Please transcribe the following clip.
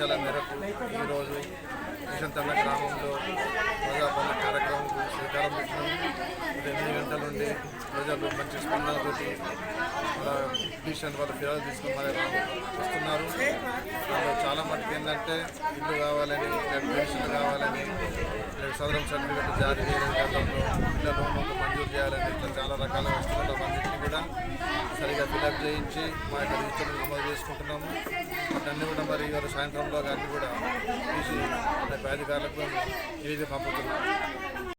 ఆదేశాల మేరకు ఈరోజు విషంతన్న గ్రామంలో ప్రజాపాలన కార్యక్రమం శ్రీకారం పెట్టినాం ఎనిమిది గంటల నుండి ప్రజలు మంచి స్పందనతో పేషెంట్ వాళ్ళ ఫిర్యాదు తీసుకున్న వస్తున్నారు. దాంట్లో చాలా మటుకు ఏంటంటే ఇల్లు కావాలని బ్లడ్ కావాలని సదరం సర్టిఫికెట్ జారీ చేయడం గతంలో ఇళ్ళ మంజూరు చేయాలని ఇట్లా చాలా రకాల వస్తువులు అన్నింటినీ కూడా సరిగా ఫిల్అప్ చేయించి మా యొక్క రిజిస్టర్ నమోదు చేసుకుంటున్నాము. వాటన్ని కూడా మరి ఇవాళ సాయంత్రంలో కానీ కూడా తీసి అంటే అధికారులకు తిరిగి పంపుతున్నాం